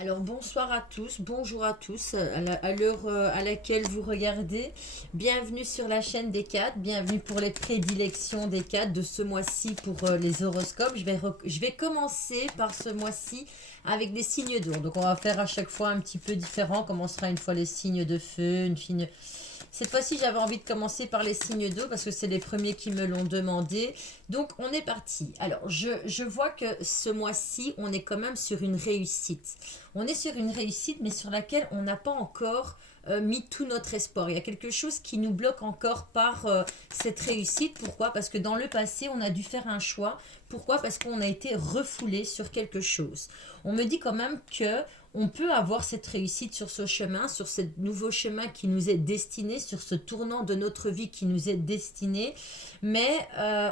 Alors bonsoir à tous, bonjour à tous, à l'heure à laquelle vous regardez. Bienvenue sur la chaîne des 4, bienvenue pour les prédilections des 4 de ce mois-ci pour les horoscopes. Je vais commencer par ce mois-ci avec des signes d'eau. Donc on va faire à chaque fois un petit peu différent. On commencera une fois les signes de feu, une signe... Cette fois-ci, j'avais envie de commencer par les signes d'eau parce que c'est les premiers qui me l'ont demandé. Donc, on est parti. Alors, je vois que ce mois-ci, on est quand même sur une réussite. On est sur une réussite, mais sur laquelle on n'a pas encore mis tout notre espoir. Il y a quelque chose qui nous bloque encore par cette réussite. Pourquoi? Parce que dans le passé, on a dû faire un choix. Pourquoi? Parce qu'on a été refoulé sur quelque chose. On me dit quand même que on peut avoir cette réussite sur ce chemin, sur ce nouveau chemin qui nous est destiné, sur ce tournant de notre vie qui nous est destiné, mais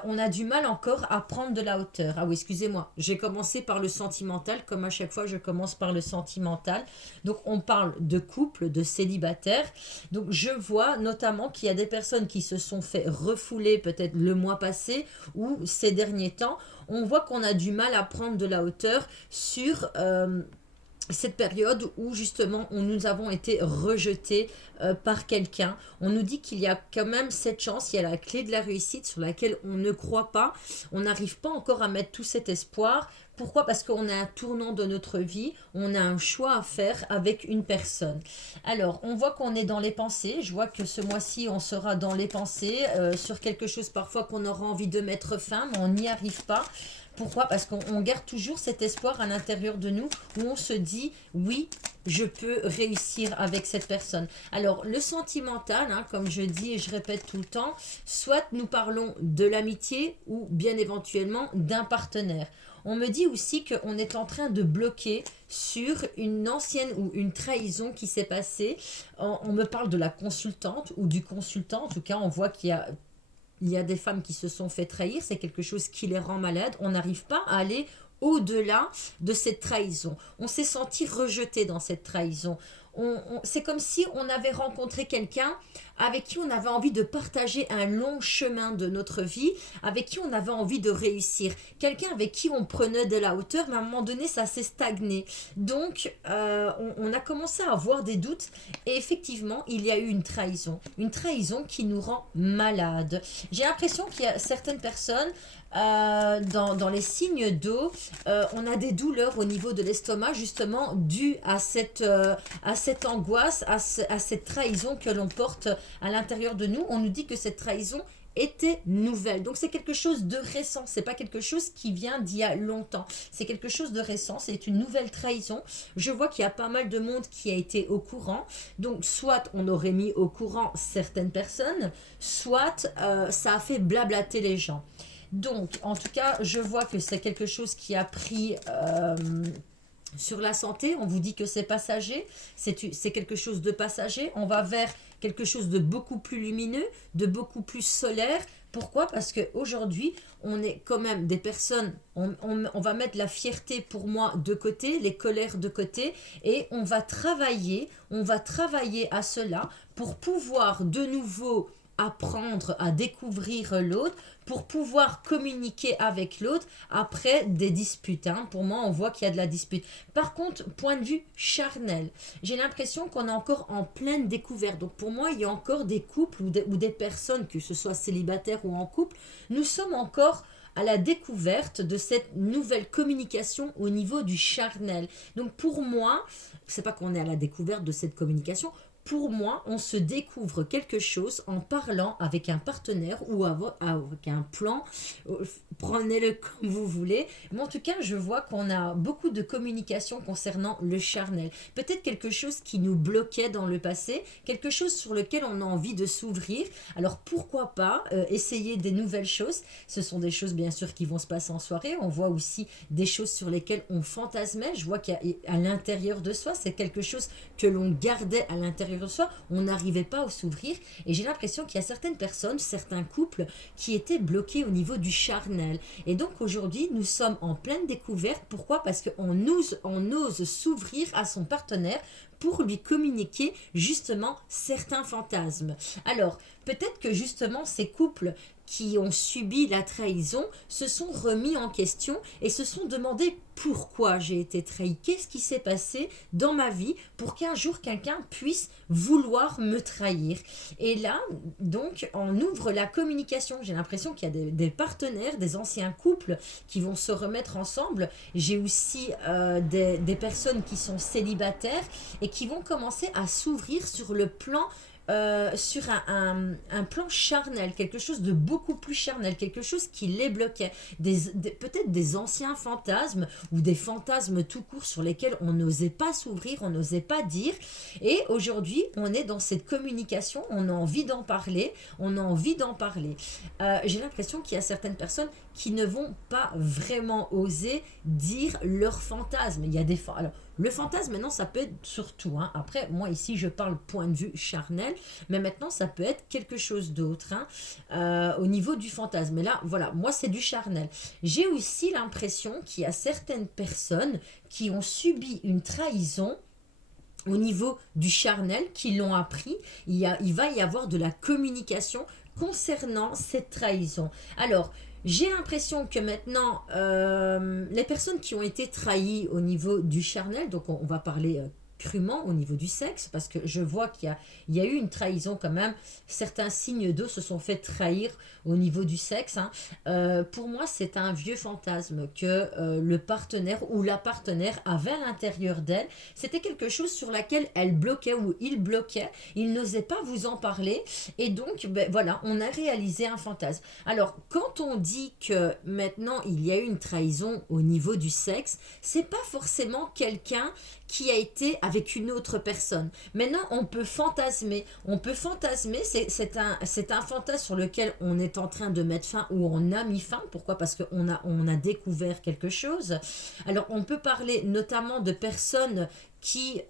on a du mal encore à prendre de la hauteur. Ah oui, excusez-moi, j'ai commencé par le sentimental, comme à chaque fois je commence par le sentimental. Donc on parle de couple, de célibataire. Donc je vois notamment qu'il y a des personnes qui se sont fait refouler peut-être le mois passé ou ces derniers temps. On voit qu'on a du mal à prendre de la hauteur sur cette période où justement nous avons été rejetés par quelqu'un. On nous dit qu'il y a quand même cette chance, il y a la clé de la réussite sur laquelle on ne croit pas. On n'arrive pas encore à mettre tout cet espoir. Pourquoi? Parce qu'on a un tournant de notre vie, on a un choix à faire avec une personne. Alors, on voit qu'on est dans les pensées. Je vois que ce mois-ci, on sera dans les pensées, sur quelque chose parfois qu'on aura envie de mettre fin, mais on n'y arrive pas. Pourquoi? Parce qu'on garde toujours cet espoir à l'intérieur de nous où on se dit oui, je peux réussir avec cette personne. Alors le sentimental, hein, comme je dis et je répète tout le temps, soit nous parlons de l'amitié ou bien éventuellement d'un partenaire. On me dit aussi qu'on est en train de bloquer sur une ancienne ou une trahison qui s'est passée. On me parle de la consultante ou du consultant. En tout cas, on voit qu'il y a des femmes qui se sont fait trahir, c'est quelque chose qui les rend malades. On n'arrive pas à aller au-delà de cette trahison. On s'est senti rejeté dans cette trahison. C'est comme si on avait rencontré quelqu'un avec qui on avait envie de partager un long chemin de notre vie, avec qui on avait envie de réussir. Quelqu'un avec qui on prenait de la hauteur, mais à un moment donné, ça s'est stagné. Donc, on a commencé à avoir des doutes et effectivement, il y a eu une trahison qui nous rend malades. J'ai l'impression qu'il y a certaines personnes dans les signes d'eau, on a des douleurs au niveau de l'estomac justement dues à cette angoisse, à cette trahison que l'on porte à l'intérieur de nous. On nous dit que cette trahison était nouvelle. Donc c'est quelque chose de récent, c'est pas quelque chose qui vient d'il y a longtemps. C'est quelque chose de récent, c'est une nouvelle trahison. Je vois qu'il y a pas mal de monde qui a été au courant. Donc soit on aurait mis au courant certaines personnes, soit ça a fait blablater les gens. Donc, en tout cas, je vois que c'est quelque chose qui a pris sur la santé. On vous dit que c'est passager, c'est quelque chose de passager. On va vers quelque chose de beaucoup plus lumineux, de beaucoup plus solaire. Pourquoi? Parce qu'aujourd'hui, on est quand même des personnes, on va mettre la fierté pour moi de côté, les colères de côté, et on va travailler à cela pour pouvoir de nouveau apprendre à découvrir l'autre, pour pouvoir communiquer avec l'autre après des disputes. Hein. Pour moi, on voit qu'il y a de la dispute. Par contre, point de vue charnel, j'ai l'impression qu'on est encore en pleine découverte. Donc pour moi, il y a encore des couples ou des personnes, que ce soit célibataires ou en couple, nous sommes encore à la découverte de cette nouvelle communication au niveau du charnel. Donc pour moi, c'est pas qu'on est à la découverte de cette communication, pour moi, on se découvre quelque chose en parlant avec un partenaire ou avec un plan. Prenez-le comme vous voulez. Mais en tout cas, je vois qu'on a beaucoup de communication concernant le charnel. Peut-être quelque chose qui nous bloquait dans le passé, quelque chose sur lequel on a envie de s'ouvrir. Alors pourquoi pas essayer des nouvelles choses. Ce sont des choses bien sûr qui vont se passer en soirée. On voit aussi des choses sur lesquelles on fantasmait. Je vois qu'à l'intérieur de soi, c'est quelque chose que l'on gardait à l'intérieur de soi, on n'arrivait pas à s'ouvrir et j'ai l'impression qu'il y a certaines personnes, certains couples qui étaient bloqués au niveau du charnel. Et donc aujourd'hui, nous sommes en pleine découverte. Pourquoi? Parce on ose s'ouvrir à son partenaire pour lui communiquer justement certains fantasmes. Alors, peut-être que justement ces couples qui ont subi la trahison se sont remis en question et se sont demandé pourquoi j'ai été trahi, qu'est-ce qui s'est passé dans ma vie pour qu'un jour quelqu'un puisse vouloir me trahir. Et là, donc, on ouvre la communication. J'ai l'impression qu'il y a des partenaires, des anciens couples qui vont se remettre ensemble. J'ai aussi des personnes qui sont célibataires et qui vont commencer à s'ouvrir sur le plan sur un plan charnel, quelque chose de beaucoup plus charnel, quelque chose qui les bloquait, peut-être des anciens fantasmes ou des fantasmes tout court sur lesquels on n'osait pas s'ouvrir, on n'osait pas dire. Et aujourd'hui, on est dans cette communication, on a envie d'en parler, on a envie d'en parler. J'ai l'impression qu'il y a certaines personnes qui ne vont pas vraiment oser dire leur fantasme. Il y a des alors, le fantasme, maintenant, ça peut être surtout. Hein. Après, moi, ici, je parle point de vue charnel, mais maintenant, ça peut être quelque chose d'autre au niveau du fantasme. Mais là, voilà, moi, c'est du charnel. J'ai aussi l'impression qu'il y a certaines personnes qui ont subi une trahison au niveau du charnel, qui l'ont appris. Il va y avoir de la communication concernant cette trahison. Alors, j'ai l'impression que maintenant, les personnes qui ont été trahies au niveau du charnel, donc on va parler crûment au niveau du sexe, parce que je vois il y a eu une trahison quand même, certains signes d'eau se sont fait trahir au niveau du sexe. Pour moi, c'est un vieux fantasme que le partenaire ou la partenaire avait à l'intérieur d'elle. C'était quelque chose sur laquelle elle bloquait ou il bloquait, il n'osait pas vous en parler, et donc voilà, on a réalisé un fantasme. Alors, quand on dit que maintenant il y a eu une trahison au niveau du sexe, c'est pas forcément quelqu'un qui a été avec une autre personne. Maintenant, on peut fantasmer. C'est un fantasme sur lequel on est en train de mettre fin ou on a mis fin. Pourquoi? Parce qu'on a découvert quelque chose. Alors, on peut parler notamment de personnes qui...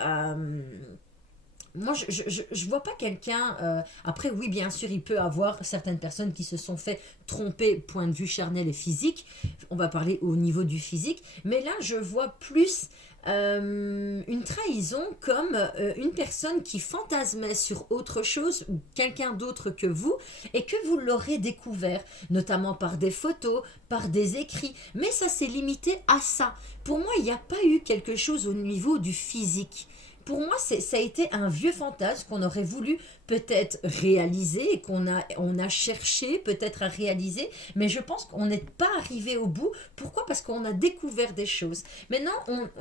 moi, je vois pas quelqu'un... après, oui, bien sûr, il peut avoir certaines personnes qui se sont fait tromper, point de vue charnel et physique. On va parler au niveau du physique. Mais là, je vois plus... une trahison comme une personne qui fantasmait sur autre chose ou quelqu'un d'autre que vous et que vous l'aurez découvert, notamment par des photos, par des écrits, mais ça s'est limité à ça. Pour moi, il n'y a pas eu quelque chose au niveau du physique. Pour moi, ça a été un vieux fantasme qu'on aurait voulu peut-être réaliser et on a cherché peut-être à réaliser, mais je pense qu'on n'est pas arrivé au bout. Pourquoi? Parce qu'on a découvert des choses. Maintenant,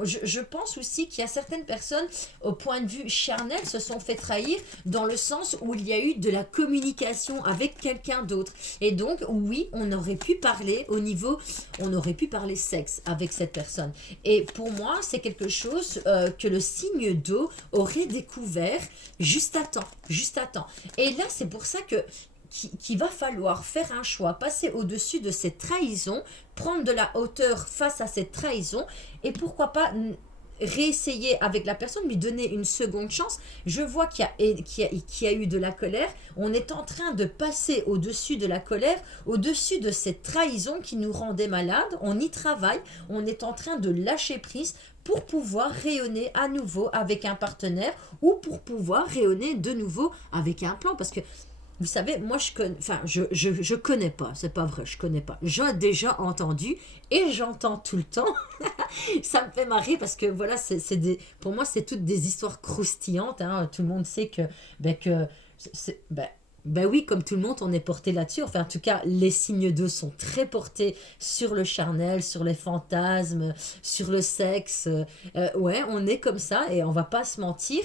je pense aussi qu'il y a certaines personnes, au point de vue charnel, se sont fait trahir dans le sens où il y a eu de la communication avec quelqu'un d'autre. Et donc, oui, on aurait pu parler sexe avec cette personne. Et pour moi, c'est quelque chose que le signe d'eau aurait découvert juste à temps. Et là, c'est pour ça qu'il va falloir faire un choix, passer au-dessus de cette trahison, prendre de la hauteur face à cette trahison, et pourquoi pas réessayer avec la personne, lui donner une seconde chance. Je vois qu'il y a eu de la colère. On est en train de passer au-dessus de la colère, au-dessus de cette trahison qui nous rendait malades. On y travaille, on est en train de lâcher prise pour pouvoir rayonner à nouveau avec un partenaire ou pour pouvoir rayonner de nouveau avec un plan. Parce que, vous savez, moi, je connais pas, c'est pas vrai, je connais pas. J'ai déjà entendu et j'entends tout le temps. Ça me fait marrer parce que, voilà, pour moi, c'est toutes des histoires croustillantes. Tout le monde sait que oui, comme tout le monde, on est porté là-dessus. Enfin, en tout cas, les signes d'eau sont très portés sur le charnel, sur les fantasmes, sur le sexe. Ouais, on est comme ça et on va pas se mentir.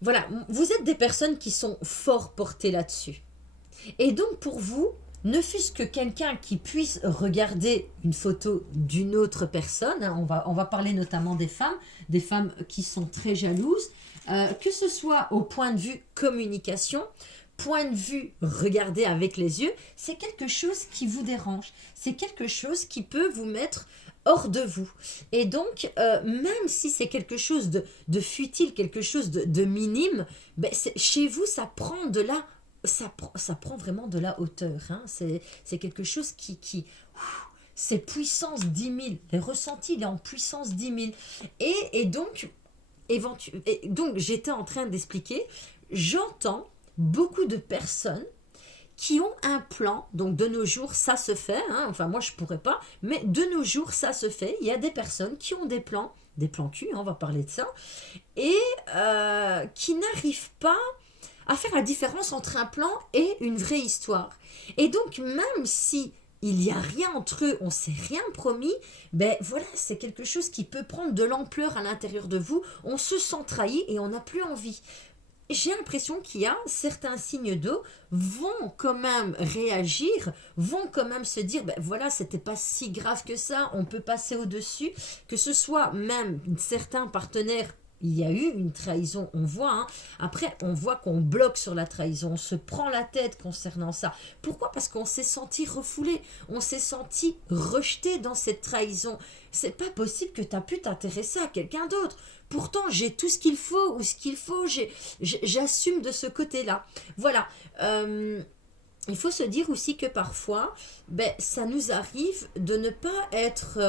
Voilà, vous êtes des personnes qui sont fort portées là-dessus. Et donc, pour vous, ne fût-ce que quelqu'un qui puisse regarder une photo d'une autre personne, on va parler notamment des femmes qui sont très jalouses, que ce soit au point de vue communication, point de vue regarder avec les yeux, c'est quelque chose qui vous dérange. C'est quelque chose qui peut vous mettre hors de vous. Et donc, même si c'est quelque chose de futile, quelque chose de minime, chez vous, ça prend vraiment de la hauteur. C'est quelque chose c'est puissance 10 000. Les ressentis, il est en puissance 10 000. Et donc, donc, j'étais en train d'expliquer, j'entends beaucoup de personnes qui ont un plan, donc de nos jours ça se fait, hein, enfin moi je pourrais pas, mais de nos jours ça se fait, il y a des personnes qui ont des plans cul, hein, on va parler de ça, et qui n'arrivent pas à faire la différence entre un plan et une vraie histoire. Et donc même si il n'y a rien entre eux, on s'est rien promis, ben voilà, c'est quelque chose qui peut prendre de l'ampleur à l'intérieur de vous, on se sent trahi et on n'a plus envie. J'ai l'impression qu'il y a certains signes d'eau vont quand même réagir, vont quand même se dire, ben voilà, c'était pas si grave que ça, on peut passer au-dessus, que ce soit même certains partenaires. Il y a eu une trahison, on voit. Hein. Après, on voit qu'on bloque sur la trahison, on se prend la tête concernant ça. Pourquoi? Parce qu'on s'est senti refoulé, on s'est senti rejeté dans cette trahison. C'est pas possible que tu as pu t'intéresser à quelqu'un d'autre. Pourtant, j'ai tout ce qu'il faut ou ce qu'il faut, j'assume de ce côté-là. Voilà. Il faut se dire aussi que parfois, ben, ça nous arrive de ne pas être...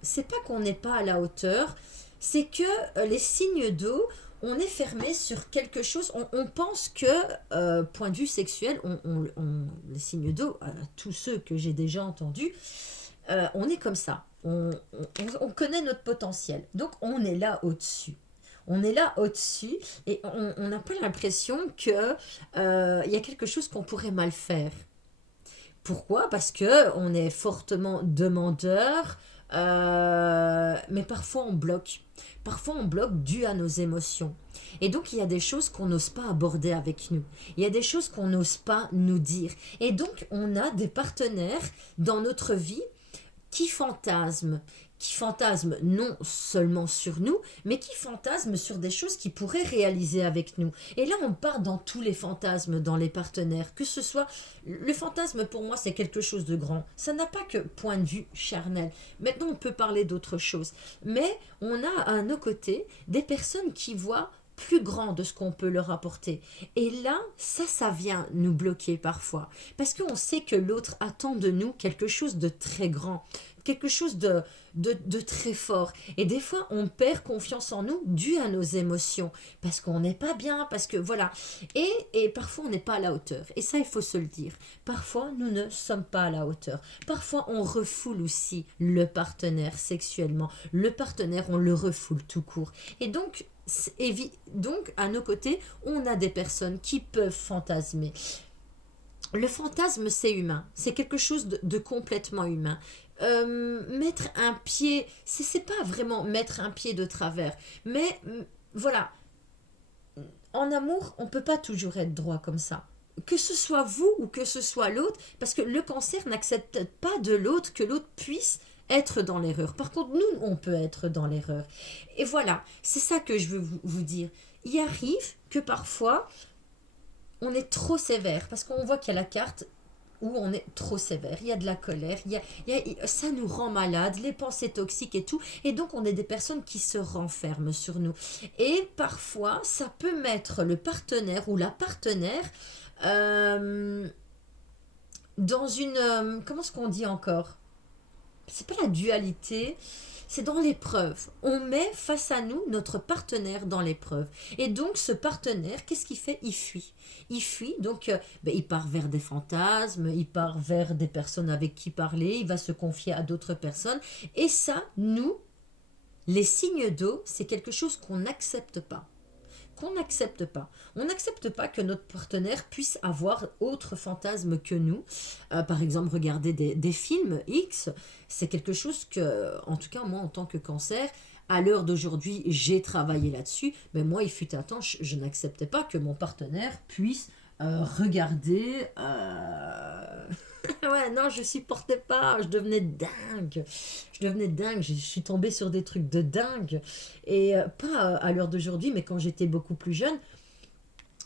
c'est pas qu'on n'est pas à la hauteur, c'est que les signes d'eau, on est fermé sur quelque chose. On pense que, point de vue sexuel, les signes d'eau, tous ceux que j'ai déjà entendus, on est comme ça. On connaît notre potentiel. Donc, on est là au-dessus. On est là au-dessus et on n'a pas l'impression qu'il y a quelque chose qu'on pourrait mal faire. Pourquoi? Parce que on est fortement demandeur, mais parfois on bloque. Parfois on bloque dû à nos émotions. Et donc il y a des choses qu'on n'ose pas aborder avec nous. Il y a des choses qu'on n'ose pas nous dire. Et donc on a des partenaires dans notre vie qui fantasment non seulement sur nous, mais qui fantasment sur des choses qu'ils pourraient réaliser avec nous. Et là, on part dans tous les fantasmes dans les partenaires, que ce soit... Le fantasme, pour moi, c'est quelque chose de grand. Ça n'a pas que point de vue charnel. Maintenant, on peut parler d'autre chose. Mais on a à nos côtés des personnes qui voient plus grand de ce qu'on peut leur apporter. Et là, ça vient nous bloquer parfois. Parce qu'on sait que l'autre attend de nous quelque chose de très grand, quelque chose de très fort. Et des fois, on perd confiance en nous dû à nos émotions. Parce qu'on n'est pas bien, parce que voilà. Et parfois, on n'est pas à la hauteur. Et ça, il faut se le dire. Parfois, nous ne sommes pas à la hauteur. Parfois, on refoule aussi le partenaire sexuellement. Le partenaire, on le refoule tout court. Et donc, à nos côtés, on a des personnes qui peuvent fantasmer. Le fantasme, c'est humain. C'est quelque chose de complètement humain. Mettre un pied, c'est pas vraiment mettre un pied de travers. Mais voilà, en amour, on peut pas toujours être droit comme ça. Que ce soit vous ou que ce soit l'autre, parce que le cancer n'accepte pas de l'autre que l'autre puisse être dans l'erreur. Par contre, nous, on peut être dans l'erreur. Et voilà, c'est ça que je veux vous dire. Il arrive que parfois, on est trop sévère, parce qu'on voit qu'il y a la carte où on est trop sévère, il y a de la colère, ça nous rend malade, les pensées toxiques et tout, et donc on est des personnes qui se renferment sur nous. Et parfois, ça peut mettre le partenaire ou la partenaire dans une... comment est-ce qu'on dit encore? C'est pas la dualité, c'est dans l'épreuve. On met face à nous notre partenaire dans l'épreuve. Et donc ce partenaire, qu'est-ce qu'il fait? Il fuit. Il fuit, donc il part vers des fantasmes, il part vers des personnes avec qui parler, il va se confier à d'autres personnes. Et ça, nous, les signes d'eau, c'est quelque chose qu'on n'accepte pas. Qu'on n'accepte pas. On n'accepte pas que notre partenaire puisse avoir autre fantasme que nous. Par exemple, regarder des films X, c'est quelque chose que, en tout cas, moi, en tant que cancer, à l'heure d'aujourd'hui, j'ai travaillé là-dessus. Mais moi, il fut un temps, je n'acceptais pas que mon partenaire puisse regarder... ouais, non, je supportais pas, je devenais dingue. Je suis tombée sur des trucs de dingue. Et pas à l'heure d'aujourd'hui, mais quand j'étais beaucoup plus jeune,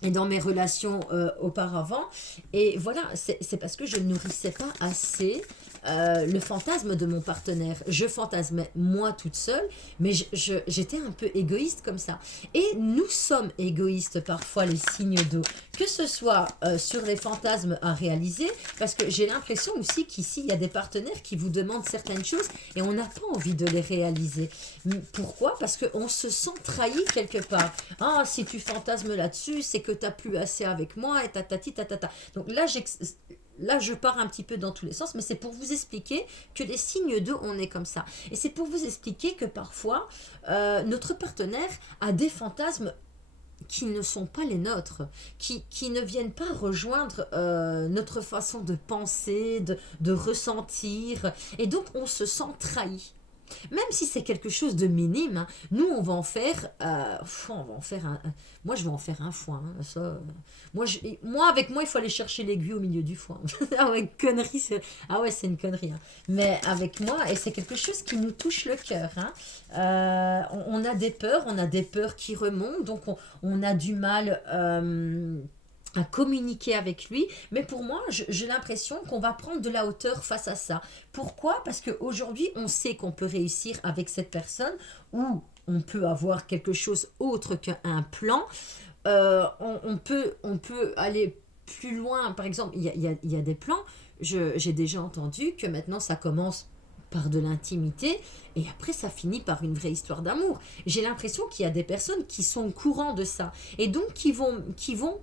et dans mes relations auparavant. Et voilà, c'est parce que je ne nourrissais pas assez le fantasme de mon partenaire. Je fantasmais moi toute seule, mais j'étais un peu égoïste comme ça. Et nous sommes égoïstes parfois, les signes d'eau, que ce soit sur les fantasmes à réaliser, parce que j'ai l'impression aussi qu'ici, il y a des partenaires qui vous demandent certaines choses et on n'a pas envie de les réaliser. Pourquoi? Parce qu'on se sent trahi quelque part. Ah, si tu fantasmes là-dessus, c'est que tu n'as plus assez avec moi, et tatati, tatata. Donc là, je pars un petit peu dans tous les sens, mais c'est pour vous expliquer que les signes d'eau, on est comme ça. Et c'est pour vous expliquer que parfois, notre partenaire a des fantasmes qui ne sont pas les nôtres, qui ne viennent pas rejoindre notre façon de penser, de ressentir. Et donc, on se sent trahi. Même si c'est quelque chose de minime, hein, nous on va en faire, moi je vais en faire un foin. Hein, ça, moi avec moi il faut aller chercher l'aiguille au milieu du foin. Ah ouais, connerie, ah ouais c'est une connerie. Hein. Mais avec moi, et c'est quelque chose qui nous touche le cœur. Hein, on a des peurs qui remontent, donc on a du mal à communiquer avec lui, mais pour moi, j'ai l'impression qu'on va prendre de la hauteur face à ça. Pourquoi? Parce qu'aujourd'hui, on sait qu'on peut réussir avec cette personne ou on peut avoir quelque chose autre qu'un plan. On peut aller plus loin. Par exemple, il y a des plans, j'ai déjà entendu que maintenant ça commence par de l'intimité et après ça finit par une vraie histoire d'amour. J'ai l'impression qu'il y a des personnes qui sont au courant de ça et donc qui vont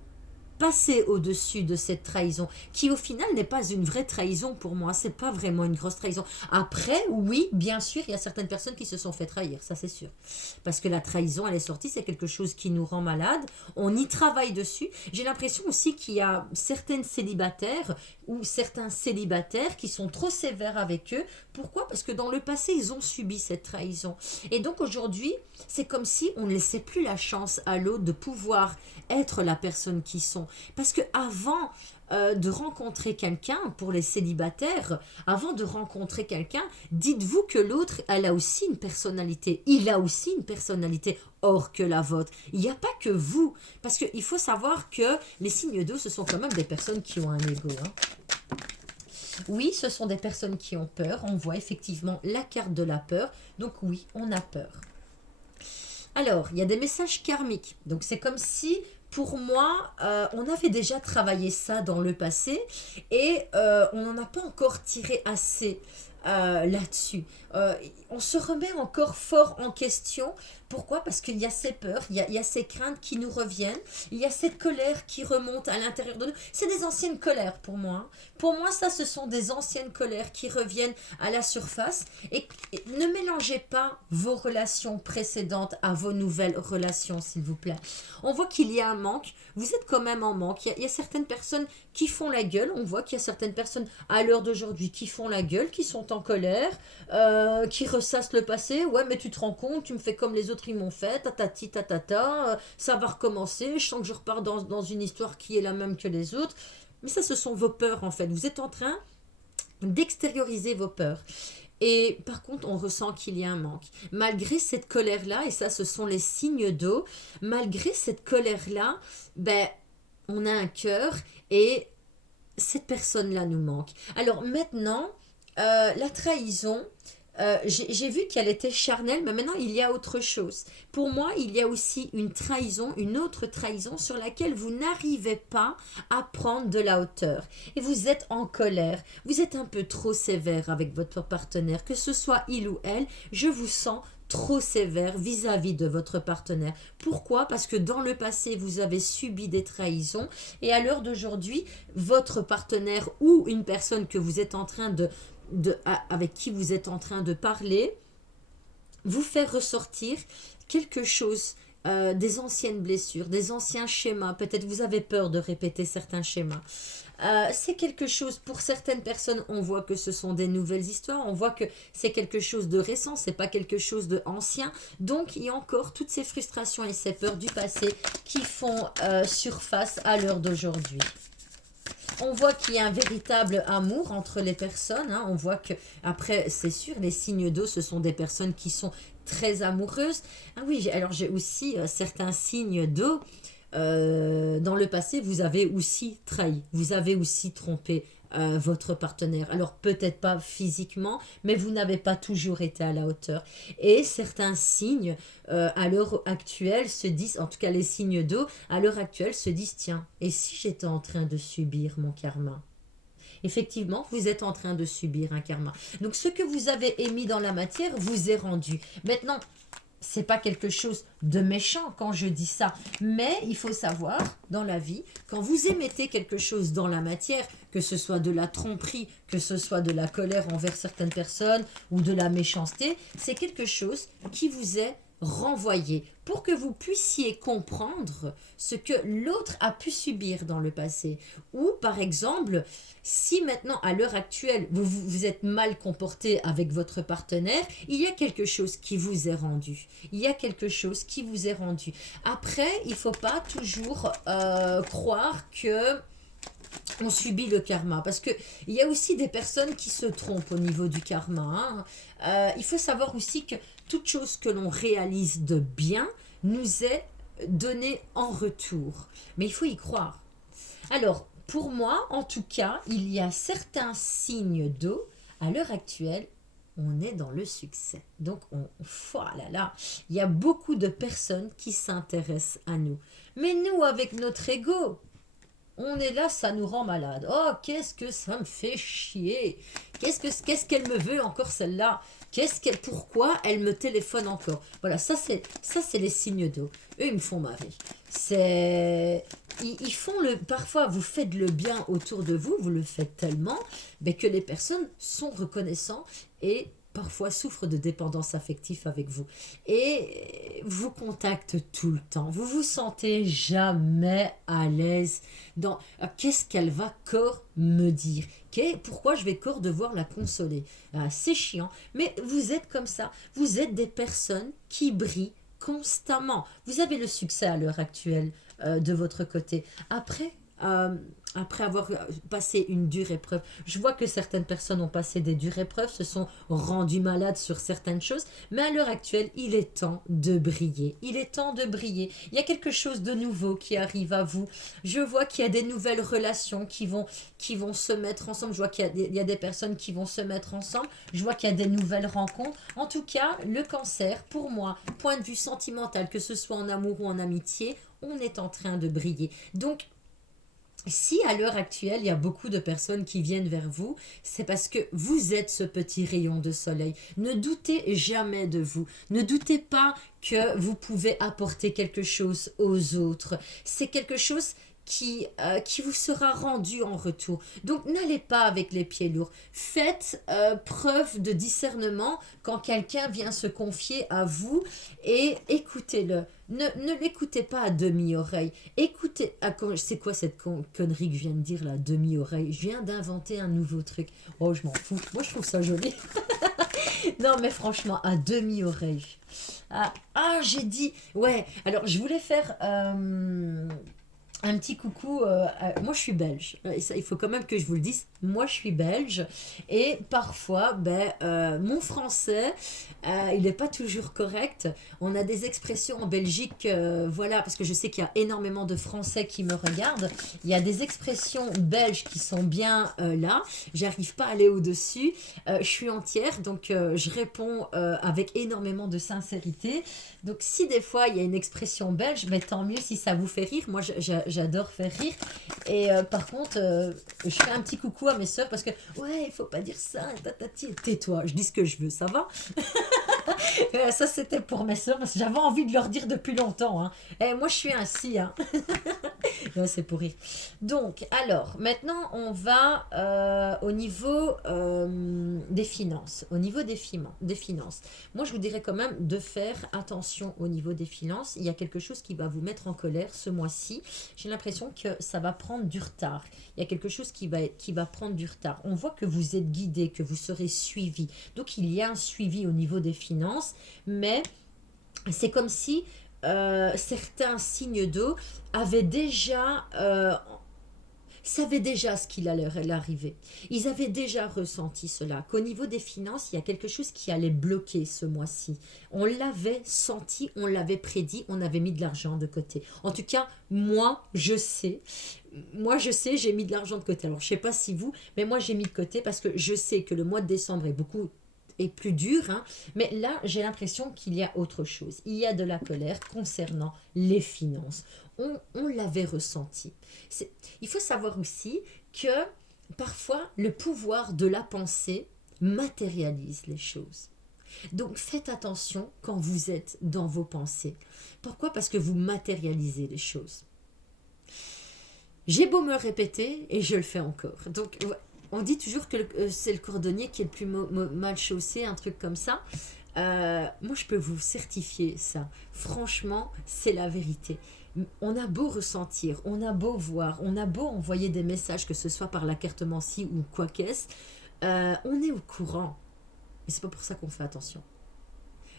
passer au-dessus de cette trahison, qui au final n'est pas une vraie trahison pour moi, c'est pas vraiment une grosse trahison. Après, oui, bien sûr, il y a certaines personnes qui se sont fait trahir, ça c'est sûr. Parce que la trahison, elle est sortie, c'est quelque chose qui nous rend malade, on y travaille dessus. J'ai l'impression aussi qu'il y a certaines célibataires ou certains célibataires qui sont trop sévères avec eux. Pourquoi? Parce que dans le passé, ils ont subi cette trahison. Et donc aujourd'hui, c'est comme si on ne laissait plus la chance à l'autre de pouvoir être la personne qu'ils sont. Parce que avant de rencontrer quelqu'un, pour les célibataires, avant de rencontrer quelqu'un, dites-vous que l'autre, elle a aussi une personnalité. Il a aussi une personnalité hors que la vôtre. Il n'y a pas que vous. Parce qu'il faut savoir que les signes d'eau, ce sont quand même des personnes qui ont un ego. Hein. Oui, ce sont des personnes qui ont peur. On voit effectivement la carte de la peur. Donc oui, on a peur. Alors, il y a des messages karmiques. Donc c'est comme si pour moi, on avait déjà travaillé ça dans le passé et on n'en a pas encore tiré assez là-dessus. On se remet encore fort en question. Pourquoi? Parce qu'il y a ces peurs, il y a ces craintes qui nous reviennent, il y a cette colère qui remonte à l'intérieur de nous. C'est des anciennes colères pour moi. Hein. Pour moi, ça, ce sont des anciennes colères qui reviennent à la surface. Et ne mélangez pas vos relations précédentes à vos nouvelles relations, s'il vous plaît. On voit qu'il y a un manque. Vous êtes quand même en manque. Il y a certaines personnes qui font la gueule. On voit qu'il y a certaines personnes à l'heure d'aujourd'hui qui font la gueule, qui sont en colère, qui ressassent le passé. Ouais, mais tu te rends compte, tu me fais comme les autres ils m'ont fait, tatati tatata, ça va recommencer. Je sens que je repars dans une histoire qui est la même que les autres. Mais ça, ce sont vos peurs en fait. Vous êtes en train d'extérioriser vos peurs. Et par contre, on ressent qu'il y a un manque. Malgré cette colère-là, et ça, ce sont les signes d'eau, malgré cette colère-là, ben, on a un cœur et cette personne-là nous manque. Alors maintenant, la trahison, j'ai vu qu'elle était charnelle, mais maintenant il y a autre chose. Pour moi, il y a aussi une trahison, une autre trahison sur laquelle vous n'arrivez pas à prendre de la hauteur. Et vous êtes en colère, vous êtes un peu trop sévère avec votre partenaire, que ce soit il ou elle, je vous sens trop sévère vis-à-vis de votre partenaire. Pourquoi? Parce que dans le passé, vous avez subi des trahisons et à l'heure d'aujourd'hui, votre partenaire ou une personne que vous êtes en train avec qui vous êtes en train de parler, vous faire ressortir quelque chose, des anciennes blessures, des anciens schémas. Peut-être vous avez peur de répéter certains schémas. C'est quelque chose, pour certaines personnes, on voit que ce sont des nouvelles histoires, on voit que c'est quelque chose de récent, c'est pas quelque chose de ancien. Donc, il y a encore toutes ces frustrations et ces peurs du passé qui font surface à l'heure d'aujourd'hui. On voit qu'il y a un véritable amour entre les personnes. Hein. On voit que, après, c'est sûr, les signes d'eau, ce sont des personnes qui sont très amoureuses. Ah oui, alors j'ai aussi certains signes d'eau. Dans le passé, vous avez aussi trahi, vous avez aussi trompé votre partenaire. Alors peut-être pas physiquement, mais vous n'avez pas toujours été à la hauteur. Et certains signes à l'heure actuelle se disent, en tout cas les signes d'eau, à l'heure actuelle se disent, tiens, et si j'étais en train de subir mon karma? Effectivement, vous êtes en train de subir un karma. Donc ce que vous avez émis dans la matière vous est rendu. Maintenant, c'est pas quelque chose de méchant quand je dis ça, mais il faut savoir dans la vie, quand vous émettez quelque chose dans la matière, que ce soit de la tromperie, que ce soit de la colère envers certaines personnes ou de la méchanceté, c'est quelque chose qui vous est renvoyé pour que vous puissiez comprendre ce que l'autre a pu subir dans le passé. Ou par exemple, si maintenant à l'heure actuelle vous êtes mal comporté avec votre partenaire, il y a quelque chose qui vous est rendu. Il y a quelque chose qui vous est rendu. Après, il ne faut pas toujours croire que on subit le karma, parce que il y a aussi des personnes qui se trompent au niveau du karma, hein. Il faut savoir aussi que toute chose que l'on réalise de bien nous est donnée en retour, mais il faut y croire. Alors pour moi en tout cas, il y a certains signes d'eau à l'heure actuelle. On est dans le succès. Donc, voilà, là, il y a beaucoup de personnes qui s'intéressent à nous. Mais nous, avec notre ego, on est là, ça nous rend malade. Oh, qu'est-ce que ça me fait chier. Qu'est-ce qu'elle me veut encore celle-là. Pourquoi elle me téléphone encore. Voilà, ça c'est les signes d'eau. Eux, ils me font marrer. Ils font parfois vous faites le bien autour de vous, vous le faites tellement, mais que les personnes sont reconnaissants et parfois souffrent de dépendance affective avec vous. Et vous contactent tout le temps. Vous vous sentez jamais à l'aise dans qu'est-ce qu'elle va corps me dire. Pourquoi je vais corps devoir la consoler. C'est chiant. Mais vous êtes comme ça. Vous êtes des personnes qui brillent constamment. Vous avez le succès à l'heure actuelle de votre côté. Après avoir passé une dure épreuve, je vois que certaines personnes ont passé des dures épreuves, se sont rendues malades sur certaines choses, mais à l'heure actuelle, il est temps de briller. Il est temps de briller. Il y a quelque chose de nouveau qui arrive à vous. Je vois qu'il y a des nouvelles relations qui vont se mettre ensemble. Je vois qu'il y a des personnes qui vont se mettre ensemble. Je vois qu'il y a des nouvelles rencontres. En tout cas, le cancer, pour moi, point de vue sentimental, que ce soit en amour ou en amitié, on est en train de briller. Donc, si à l'heure actuelle, il y a beaucoup de personnes qui viennent vers vous, c'est parce que vous êtes ce petit rayon de soleil. Ne doutez jamais de vous. Ne doutez pas que vous pouvez apporter quelque chose aux autres. C'est quelque chose qui vous sera rendu en retour. Donc n'allez pas avec les pieds lourds. Faites preuve de discernement quand quelqu'un vient se confier à vous et écoutez-le. Ne l'écoutez pas à demi-oreille. Écoutez. C'est quoi cette connerie que je viens de dire là, demi-oreille? Je viens d'inventer un nouveau truc. Oh, je m'en fous. Moi, je trouve ça joli. Non, mais franchement, à demi-oreille. J'ai dit. Ouais, alors je voulais faire. Un petit coucou, moi je suis belge, et ça, il faut quand même que je vous le dise, moi je suis belge et parfois mon français il n'est pas toujours correct, on a des expressions en Belgique, voilà, parce que je sais qu'il y a énormément de Français qui me regardent, il y a des expressions belges qui sont bien là, j'arrive pas à aller au-dessus, je suis entière donc je réponds avec énormément de sincérité, donc si des fois il y a une expression belge, mais tant mieux si ça vous fait rire, moi j'adore faire rire. Et par contre, je fais un petit coucou à mes soeurs parce que, ouais, il faut pas dire ça, tatati, tais-toi, je dis ce que je veux, ça va. Ça, c'était pour mes soeurs parce que j'avais envie de leur dire depuis longtemps. Hein. Et moi, je suis ainsi. Hein. Non, c'est pour rire. Donc, alors, maintenant, on va au niveau des finances. Au niveau des finances. Moi, je vous dirais quand même de faire attention au niveau des finances. Il y a quelque chose qui va vous mettre en colère ce mois-ci. J'ai l'impression que ça va prendre du retard. Il y a quelque chose qui va prendre du retard. On voit que vous êtes guidé, que vous serez suivi. Donc, il y a un suivi au niveau des finances, mais c'est comme si certains signes d'eau avaient déjà savaient déjà ce qu'il allait arriver. Ils avaient déjà ressenti cela, qu'au niveau des finances, il y a quelque chose qui allait bloquer ce mois-ci. On l'avait senti, on l'avait prédit, on avait mis de l'argent de côté. En tout cas, moi, je sais. Moi, je sais, j'ai mis de l'argent de côté. Alors, je ne sais pas si vous, mais moi, j'ai mis de côté parce que je sais que le mois de décembre est plus dur, hein, mais là, j'ai l'impression qu'il y a autre chose. Il y a de la colère concernant les finances. On l'avait ressenti. Il faut savoir aussi que parfois, le pouvoir de la pensée matérialise les choses. Donc faites attention quand vous êtes dans vos pensées. Pourquoi? Parce que vous matérialisez les choses. J'ai beau me répéter et je le fais encore. Donc on dit toujours que c'est le cordonnier qui est le plus mal chaussé, un truc comme ça. Moi je peux vous certifier ça. Franchement, c'est la vérité. On a beau ressentir, on a beau voir, on a beau envoyer des messages, que ce soit par la cartomancie ou quoi qu'est-ce, on est au courant. Mais c'est pas pour ça qu'on fait attention.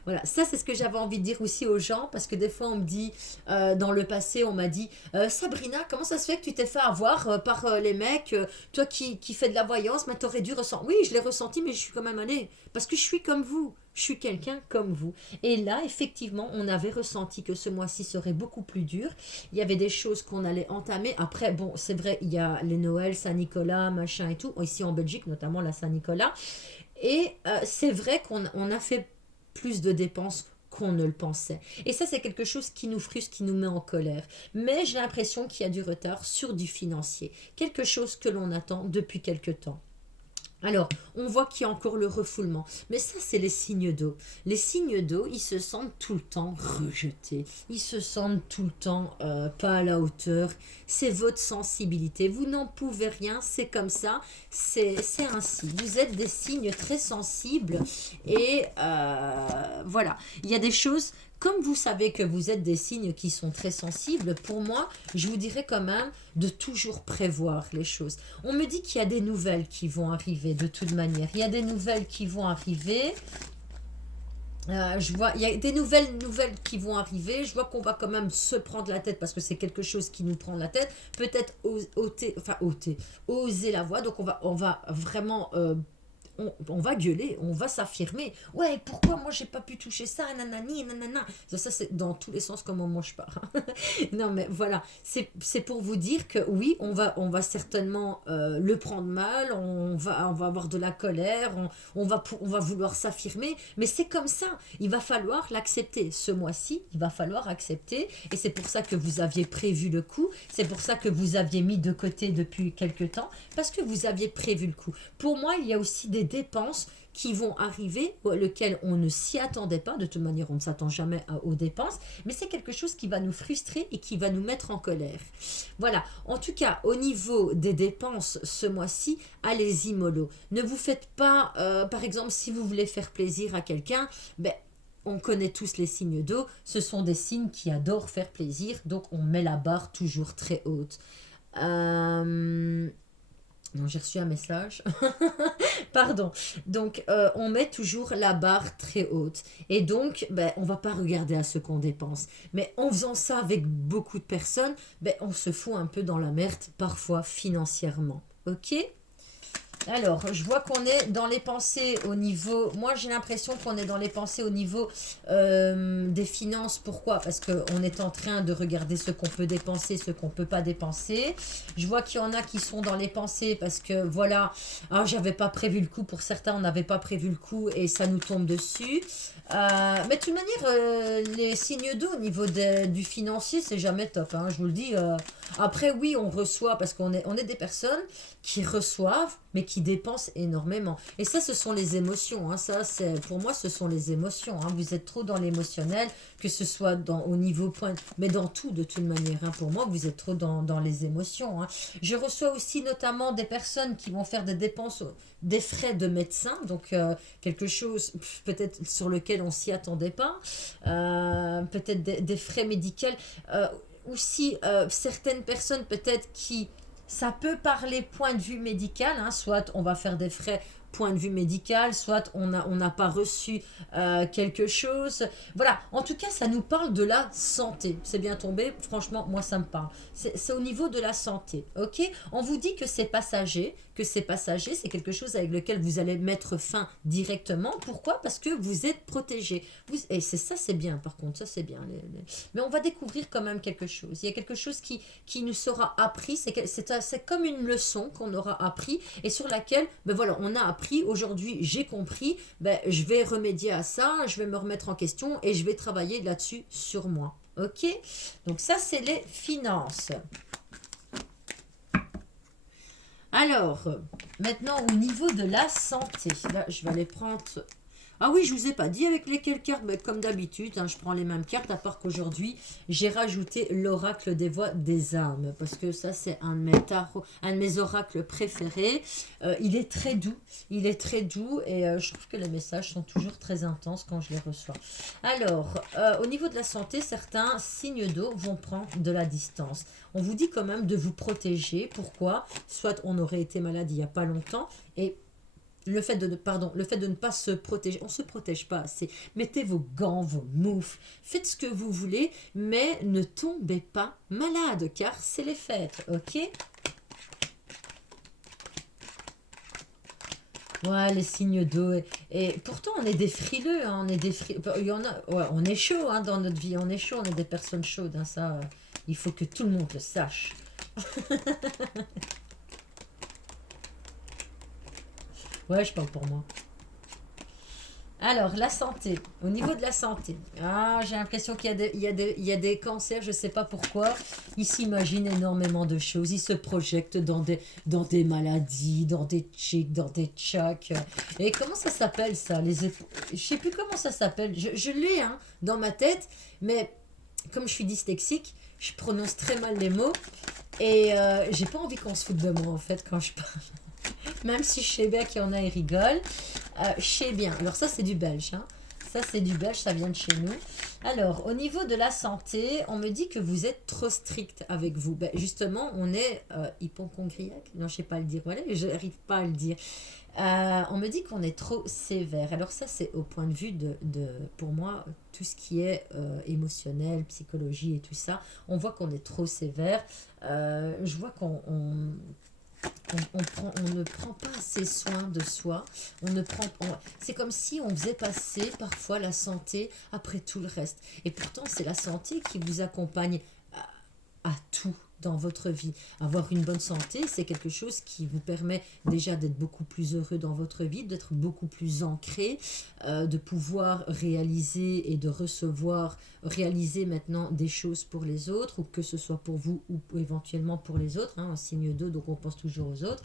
Voilà, ça c'est ce que j'avais envie de dire aussi aux gens, parce que des fois on me dit, dans le passé on m'a dit, Sabrina, comment ça se fait que tu t'es fait avoir par les mecs, toi qui fais de la voyance, mais t'aurais dû ressentir. Oui, je l'ai ressenti, mais je suis quand même allée, parce que je suis comme vous, je suis quelqu'un comme vous. Et là, effectivement, on avait ressenti que ce mois-ci serait beaucoup plus dur, il y avait des choses qu'on allait entamer. Après, bon, c'est vrai, il y a les Noël, Saint-Nicolas, machin et tout, ici en Belgique, notamment la Saint-Nicolas, et c'est vrai qu'on a fait plus de dépenses qu'on ne le pensait. Et ça, c'est quelque chose qui nous frustre, qui nous met en colère. Mais j'ai l'impression qu'il y a du retard sur du financier. Quelque chose que l'on attend depuis quelque temps. Alors, on voit qu'il y a encore le refoulement. Mais ça, c'est les signes d'eau. Les signes d'eau, ils se sentent tout le temps rejetés. Ils se sentent tout le temps pas à la hauteur. C'est votre sensibilité. Vous n'en pouvez rien. C'est comme ça. C'est ainsi. Vous êtes des signes très sensibles. Et voilà. Il y a des choses... Comme vous savez que vous êtes des signes qui sont très sensibles, pour moi, je vous dirais quand même de toujours prévoir les choses. On me dit qu'il y a des nouvelles qui vont arriver de toute manière. Il y a des nouvelles qui vont arriver. Je vois, il y a des nouvelles qui vont arriver. Je vois qu'on va quand même se prendre la tête parce que c'est quelque chose qui nous prend la tête. Peut-être oser la voix. Donc on va vraiment... on va gueuler, on va s'affirmer. Ouais, pourquoi moi j'ai pas pu toucher ça, nanani, nanana. Ça c'est dans tous les sens comment moi je pars. Non mais voilà, c'est pour vous dire que oui, on va certainement le prendre mal, on va avoir de la colère, on va vouloir s'affirmer, mais c'est comme ça, il va falloir l'accepter. Ce mois-ci, il va falloir accepter, et c'est pour ça que vous aviez prévu le coup, c'est pour ça que vous aviez mis de côté depuis quelque temps, parce que vous aviez prévu le coup. Pour moi, il y a aussi des dépenses qui vont arriver, lesquelles on ne s'y attendait pas. De toute manière, on ne s'attend jamais aux dépenses, mais c'est quelque chose qui va nous frustrer et qui va nous mettre en colère. Voilà, en tout cas, au niveau des dépenses ce mois-ci, allez-y mollo. Ne vous faites pas, par exemple, si vous voulez faire plaisir à quelqu'un, ben, on connaît tous les signes d'eau, ce sont des signes qui adorent faire plaisir, donc on met la barre toujours très haute. Non, j'ai reçu un message. Pardon. Donc, on met toujours la barre très haute. Et donc, ben, on ne va pas regarder à ce qu'on dépense. Mais en faisant ça avec beaucoup de personnes, ben, on se fout un peu dans la merde, parfois financièrement. Ok ? Alors, je vois qu'on est dans les pensées au niveau... Moi, j'ai l'impression qu'on est dans les pensées au niveau des finances. Pourquoi? Parce qu'on est en train de regarder ce qu'on peut dépenser, ce qu'on ne peut pas dépenser. Je vois qu'il y en a qui sont dans les pensées parce que, voilà, ah, j'avais pas prévu le coup. Pour certains, on n'avait pas prévu le coup et ça nous tombe dessus. Mais de toute manière, les signes d'eau au niveau du financier, c'est jamais top. Hein, je vous le dis. Après, oui, on reçoit parce qu'on est des personnes qui reçoivent, mais qui dépensent énormément. Et ça, ce sont les émotions. Hein. Ça, pour moi, ce sont les émotions. Hein. Vous êtes trop dans l'émotionnel, que ce soit au niveau point, mais dans tout de toute manière. Hein. Pour moi, vous êtes trop dans les émotions. Hein. Je reçois aussi notamment des personnes qui vont faire des dépenses, des frais de médecin, donc quelque chose peut-être sur lequel on s'y attendait pas, peut-être des frais médicaux. Aussi, certaines personnes peut-être qui... Ça peut parler point de vue médical, hein, soit on va faire des frais point de vue médical, soit on n'a pas reçu quelque chose. Voilà, en tout cas, ça nous parle de la santé. C'est bien tombé, franchement, moi, ça me parle. C'est au niveau de la santé, ok? On vous dit que c'est passager, c'est quelque chose avec lequel vous allez mettre fin directement. Pourquoi? Parce que vous êtes protégé. Et c'est ça, c'est bien, par contre, ça, c'est bien. Mais on va découvrir quand même quelque chose. Il y a quelque chose qui nous sera appris, c'est comme une leçon qu'on aura appris et sur laquelle, ben voilà, on a appris, aujourd'hui j'ai compris, ben je vais remédier à ça, je vais me remettre en question et je vais travailler là-dessus sur moi. Ok? Donc ça, c'est les finances. Alors, maintenant au niveau de la santé, là je vais aller prendre... Ah oui, je vous ai pas dit avec lesquelles cartes, mais comme d'habitude, hein, je prends les mêmes cartes, à part qu'aujourd'hui, j'ai rajouté l'oracle des voix des âmes, parce que ça, c'est un de mes oracles préférés. Il est très doux, et je trouve que les messages sont toujours très intenses quand je les reçois. Alors, au niveau de la santé, certains signes d'eau vont prendre de la distance. On vous dit quand même de vous protéger. Pourquoi? Soit on aurait été malade il n'y a pas longtemps, et le fait de ne pas se protéger, on ne se protège pas assez. Mettez vos gants, vos moufles, faites ce que vous voulez, mais ne tombez pas malade, car c'est les fêtes, ok? Ouais, les signes d'eau. Et pourtant, on est des frileux, hein, il y en a, ouais, on est chaud hein, dans notre vie, on est chaud, on est des personnes chaudes, hein, ça, il faut que tout le monde le sache. Ouais, je parle pour moi. Alors, la santé. Au niveau de la santé, j'ai l'impression qu'il y a il y a des cancers, je ne sais pas pourquoi. Ils s'imaginent énormément de choses. Ils se projettent dans des maladies, dans des chics, dans des tchacs. Et comment ça s'appelle ça je ne sais plus comment ça s'appelle. Je l'ai hein, dans ma tête, mais comme je suis dyslexique, je prononce très mal les mots. Et j'ai pas envie qu'on se foute de moi en fait quand je parle. Même si je sais bien qu'il y en a, ils rigolent. Je sais bien. Alors ça, c'est du belge. Hein. Ça, c'est du belge, ça vient de chez nous. Alors, au niveau de la santé, on me dit que vous êtes trop strict avec vous. Ben, justement, on est hypochondriaque. Non, je ne sais pas le dire. Voilà, je n'arrive pas à le dire. On me dit qu'on est trop sévère. Alors ça, c'est au point de vue pour moi, tout ce qui est émotionnel, psychologie et tout ça. On voit qu'on est trop sévère. Je vois on ne prend pas assez soin de soi. C'est comme si on faisait passer parfois la santé après tout le reste. Et pourtant, c'est la santé qui vous accompagne à tout dans votre vie. Avoir une bonne santé, c'est quelque chose qui vous permet déjà d'être beaucoup plus heureux dans votre vie, d'être beaucoup plus ancré, de pouvoir réaliser et de réaliser maintenant des choses pour les autres, ou que ce soit pour vous ou éventuellement pour les autres, hein, un signe d'eau, donc on pense toujours aux autres.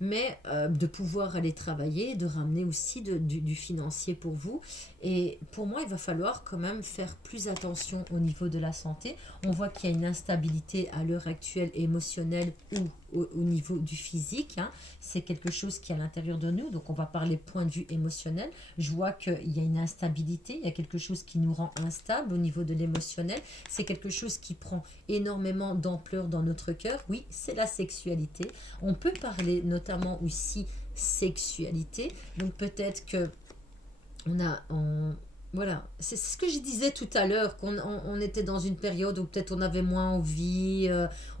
Mais de pouvoir aller travailler, de ramener aussi du financier pour vous. Et pour moi, il va falloir quand même faire plus attention au niveau de la santé. On voit qu'il y a une instabilité à l'heure actuelle émotionnelle ou au niveau du physique. Hein. C'est quelque chose qui est à l'intérieur de nous. Donc on va parler point de vue émotionnel. Je vois qu'il y a une instabilité, il y a quelque chose qui nous rend instable au niveau de l'émotionnel. C'est quelque chose qui prend énormément d'ampleur dans notre cœur. Oui, c'est la sexualité. On peut parler notamment aussi sexualité. Donc peut-être que voilà, c'est ce que je disais tout à l'heure, on était dans une période où peut-être on avait moins envie,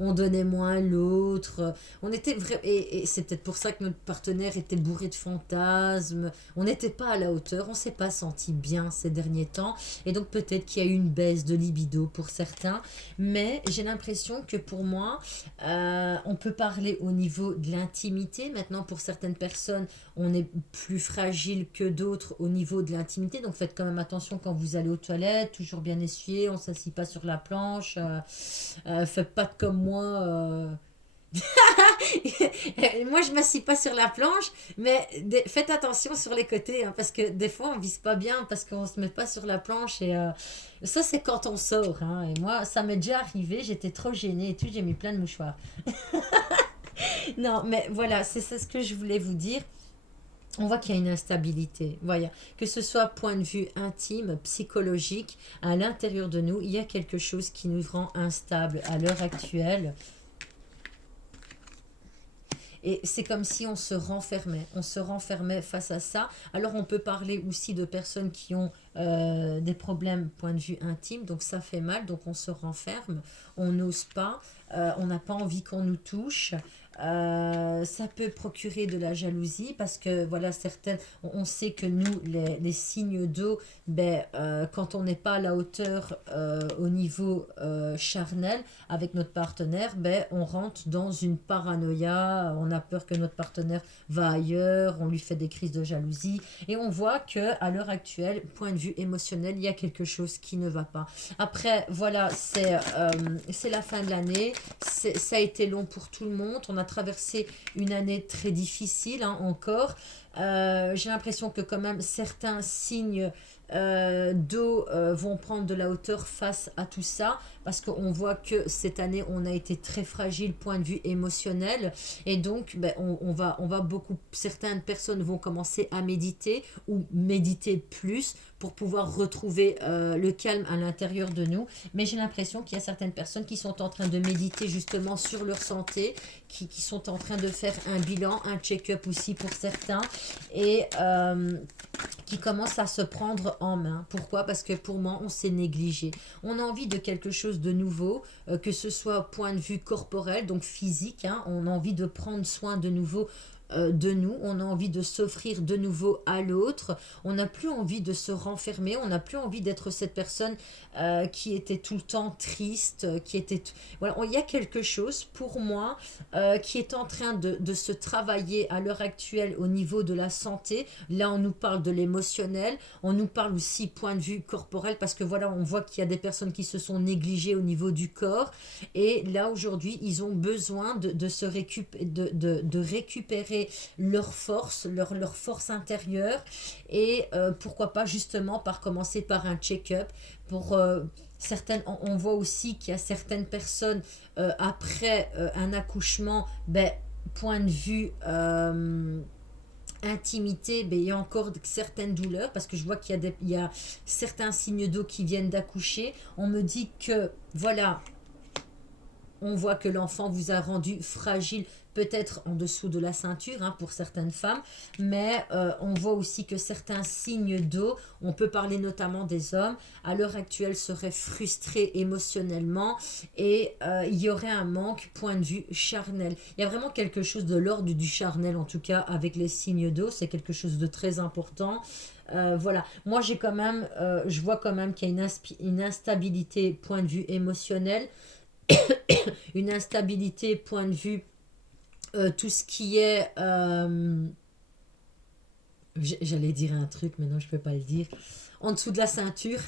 on donnait moins à l'autre, on était et c'est peut-être pour ça que notre partenaire était bourré de fantasmes, on n'était pas à la hauteur, on s'est pas senti bien ces derniers temps, et donc peut-être qu'il y a eu une baisse de libido pour certains, mais j'ai l'impression que pour moi, on peut parler au niveau de l'intimité. Maintenant, pour certaines personnes, on est plus fragile que d'autres au niveau de l'intimité, donc faites quand même attention quand vous allez aux toilettes, toujours bien essuyé, on ne s'assit pas sur la planche, faites pas comme moi. Moi, je ne m'assis pas sur la planche, mais faites attention sur les côtés, hein, parce que des fois, on ne vise pas bien parce qu'on ne se met pas sur la planche. Et ça, c'est quand on sort. Hein, et moi, ça m'est déjà arrivé, j'étais trop gênée et tout, j'ai mis plein de mouchoirs. Non, mais voilà, c'est ça ce que je voulais vous dire. On voit qu'il y a une instabilité, voilà. Que ce soit point de vue intime, psychologique, à l'intérieur de nous, il y a quelque chose qui nous rend instable à l'heure actuelle. Et c'est comme si on se renfermait face à ça. Alors on peut parler aussi de personnes qui ont des problèmes point de vue intime, donc ça fait mal, donc on se renferme, on n'ose pas, on n'a pas envie qu'on nous touche. Ça peut procurer de la jalousie parce que voilà, on sait que nous, les signes d'eau, ben, quand on n'est pas à la hauteur au niveau charnel avec notre partenaire, ben, on rentre dans une paranoïa, on a peur que notre partenaire va ailleurs, on lui fait des crises de jalousie et on voit que à l'heure actuelle, point de vue émotionnel, il y a quelque chose qui ne va pas. Après, voilà, c'est la fin de l'année, ça a été long pour tout le monde, on a traversé une année très difficile encore. J'ai l'impression que quand même certains signes d'eau vont prendre de la hauteur face à tout ça parce qu'on voit que cette année on a été très fragile point de vue émotionnel et donc ben, on va beaucoup, certaines personnes vont commencer à méditer ou méditer plus pour pouvoir retrouver le calme à l'intérieur de nous, mais j'ai l'impression qu'il y a certaines personnes qui sont en train de méditer justement sur leur santé, qui sont en train de faire un bilan, un check-up aussi pour certains et qui commencent à se prendre en main. Pourquoi? Parce que pour moi, on s'est négligé. On a envie de quelque chose de nouveau, que ce soit point de vue corporel, donc physique, hein, on a envie de prendre soin de nouveau de nous, on a envie de s'offrir de nouveau à l'autre, on n'a plus envie de se renfermer, on n'a plus envie d'être cette personne qui était tout le temps triste, voilà, il y a quelque chose pour moi qui est en train de se travailler à l'heure actuelle au niveau de la santé. Là, on nous parle de l'émotionnel, on nous parle aussi point de vue corporel parce que voilà, on voit qu'il y a des personnes qui se sont négligées au niveau du corps et là aujourd'hui, ils ont besoin de récupérer leur force, leur force intérieure et pourquoi pas justement par commencer par un check-up pour certaines, on voit aussi qu'il y a certaines personnes après un accouchement, ben, point de vue intimité, ben, il y a encore certaines douleurs parce que je vois il y a certains signes d'eau qui viennent d'accoucher. On me dit que voilà, on voit que l'enfant vous a rendu fragile, peut-être en dessous de la ceinture hein, pour certaines femmes, mais on voit aussi que certains signes d'eau, on peut parler notamment des hommes, à l'heure actuelle seraient frustrés émotionnellement et il y aurait un manque point de vue charnel. Il y a vraiment quelque chose de l'ordre du charnel en tout cas avec les signes d'eau, c'est quelque chose de très important. Voilà, moi j'ai quand même, je vois quand même qu'il y a une instabilité point de vue émotionnel, une instabilité point de vue tout ce qui est j'allais dire un truc mais non je peux pas le dire en dessous de la ceinture.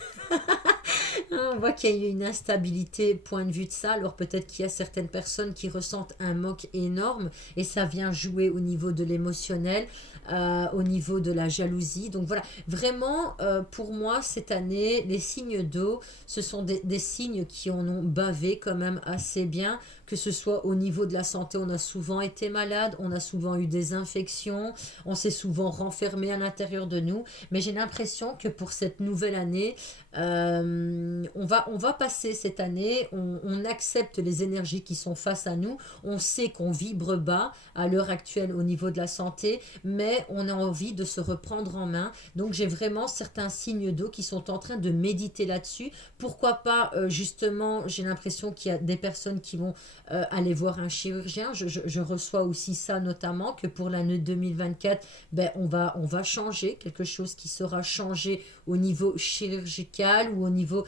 On voit qu'il y a une instabilité point de vue de ça, alors peut-être qu'il y a certaines personnes qui ressentent un manque énorme et ça vient jouer au niveau de l'émotionnel, au niveau de la jalousie. Donc voilà, vraiment pour moi cette année, les signes d'eau, ce sont des signes qui en ont bavé quand même assez bien, que ce soit au niveau de la santé, on a souvent été malade, on a souvent eu des infections, on s'est souvent renfermé à l'intérieur de nous, mais j'ai l'impression que pour cette nouvelle année, on va passer cette année, on accepte les énergies qui sont face à nous, on sait qu'on vibre bas à l'heure actuelle au niveau de la santé, mais on a envie de se reprendre en main. Donc j'ai vraiment certains signes d'eau qui sont en train de méditer là-dessus. Pourquoi pas justement, j'ai l'impression qu'il y a des personnes qui vont aller voir un chirurgien. Je reçois aussi ça notamment, que pour l'année 2024, ben, on va changer, quelque chose qui sera changé au niveau chirurgical ou au niveau,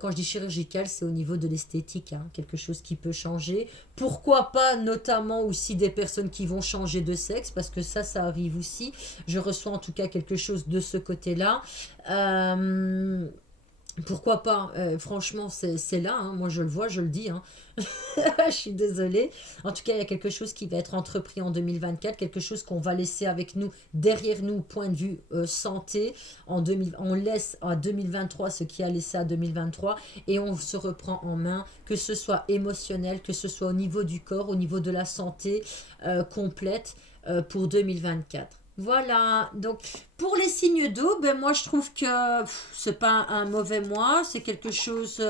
quand je dis chirurgical, c'est au niveau de l'esthétique, hein, quelque chose qui peut changer. Pourquoi pas notamment aussi des personnes qui vont changer de sexe, parce que ça arrive aussi. Je reçois en tout cas quelque chose de ce côté-là. Pourquoi pas, franchement, c'est là, hein, moi je le vois, je le dis, hein. Je suis désolée. En tout cas, il y a quelque chose qui va être entrepris en 2024, quelque chose qu'on va laisser avec nous, derrière nous, point de vue santé. On laisse à 2023 ce qui a laissé à 2023 et on se reprend en main, que ce soit émotionnel, que ce soit au niveau du corps, au niveau de la santé complète pour 2024. Voilà, donc pour les signes d'eau, ben moi je trouve que c'est pas un mauvais mois, c'est quelque chose.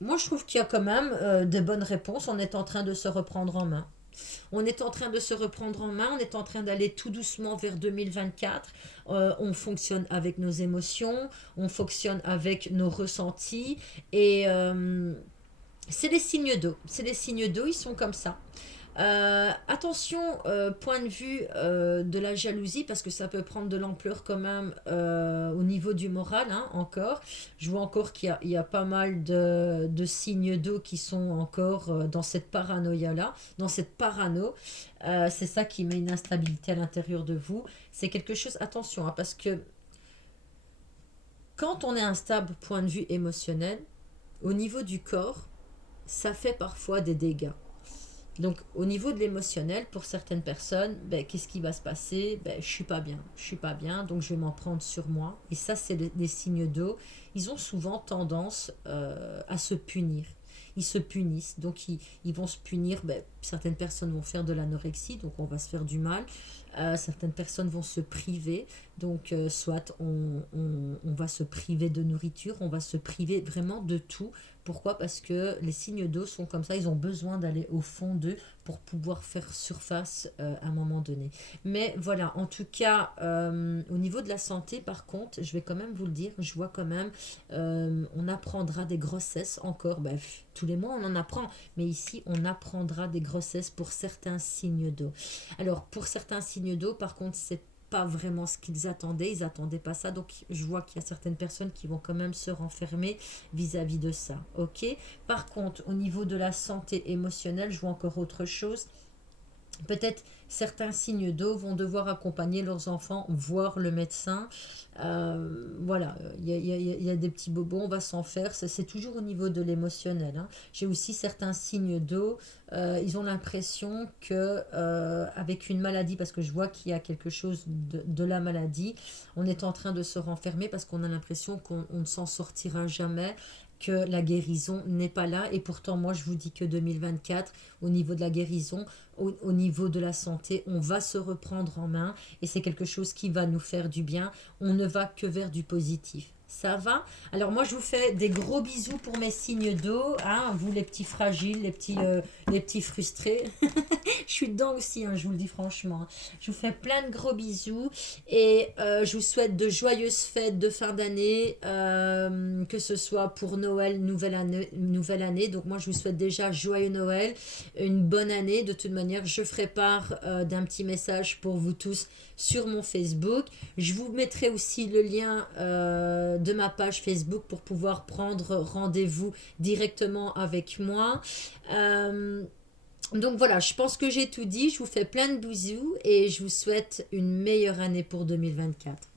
Moi je trouve qu'il y a quand même de bonnes réponses, on est en train de se reprendre en main. On est en train de se reprendre en main, on est en train d'aller tout doucement vers 2024. On fonctionne avec nos émotions, on fonctionne avec nos ressentis et c'est les signes d'eau. C'est les signes d'eau, ils sont comme ça. Attention, point de vue de la jalousie, parce que ça peut prendre de l'ampleur quand même au niveau du moral, hein, encore. Je vois encore il y a pas mal de signes d'eau qui sont encore dans cette paranoïa-là, dans cette parano. C'est ça qui met une instabilité à l'intérieur de vous. C'est quelque chose, attention, hein, parce que quand on est instable, point de vue émotionnel, au niveau du corps, ça fait parfois des dégâts. Donc, au niveau de l'émotionnel, pour certaines personnes, ben, qu'est-ce qui va se passer? Ben, je suis pas bien, donc je vais m'en prendre sur moi. Et ça, c'est des signes d'eau. Ils ont souvent tendance à se punir. Ils se punissent, donc ils vont se punir. Ben, certaines personnes vont faire de l'anorexie, donc on va se faire du mal. Certaines personnes vont se priver, donc soit on va se priver de nourriture, on va se priver vraiment de tout. Pourquoi? Parce que les signes d'eau sont comme ça, ils ont besoin d'aller au fond d'eux pour pouvoir faire surface à un moment donné. Mais voilà, en tout cas, au niveau de la santé, par contre, je vais quand même vous le dire, je vois quand même, on apprendra des grossesses encore, ben, tous les mois on en apprend, mais ici on apprendra des grossesses pour certains signes d'eau. Alors pour certains signes d'eau, par contre, c'est pas vraiment ce qu'ils attendaient, ils attendaient pas ça, donc je vois qu'il y a certaines personnes qui vont quand même se renfermer vis-à-vis de ça, ok. Par contre, au niveau de la santé émotionnelle, je vois encore autre chose. Peut-être certains signes d'eau vont devoir accompagner leurs enfants voir le médecin. Voilà, il y a des petits bobos, on va s'en faire. C'est toujours au niveau de l'émotionnel, hein. J'ai aussi certains signes d'eau. Ils ont l'impression que avec une maladie, parce que je vois qu'il y a quelque chose de la maladie, on est en train de se renfermer parce qu'on a l'impression qu'on ne s'en sortira jamais, que la guérison n'est pas là. Et pourtant, moi, je vous dis que 2024, au niveau de la guérison, au niveau de la santé, on va se reprendre en main et c'est quelque chose qui va nous faire du bien. On ne va que vers du positif. Ça va? Alors moi, je vous fais des gros bisous pour mes signes d'eau, hein, vous les petits fragiles, les petits frustrés. Je suis dedans aussi, hein, je vous le dis franchement, hein. Je vous fais plein de gros bisous et je vous souhaite de joyeuses fêtes de fin d'année, que ce soit pour Noël, nouvelle année, nouvelle année. Donc moi, je vous souhaite déjà joyeux Noël, une bonne année. De toute manière, je ferai part d'un petit message pour vous tous sur mon Facebook. Je vous mettrai aussi le lien de ma page Facebook pour pouvoir prendre rendez-vous directement avec moi. Donc voilà, je pense que j'ai tout dit. Je vous fais plein de bisous et je vous souhaite une meilleure année pour 2024.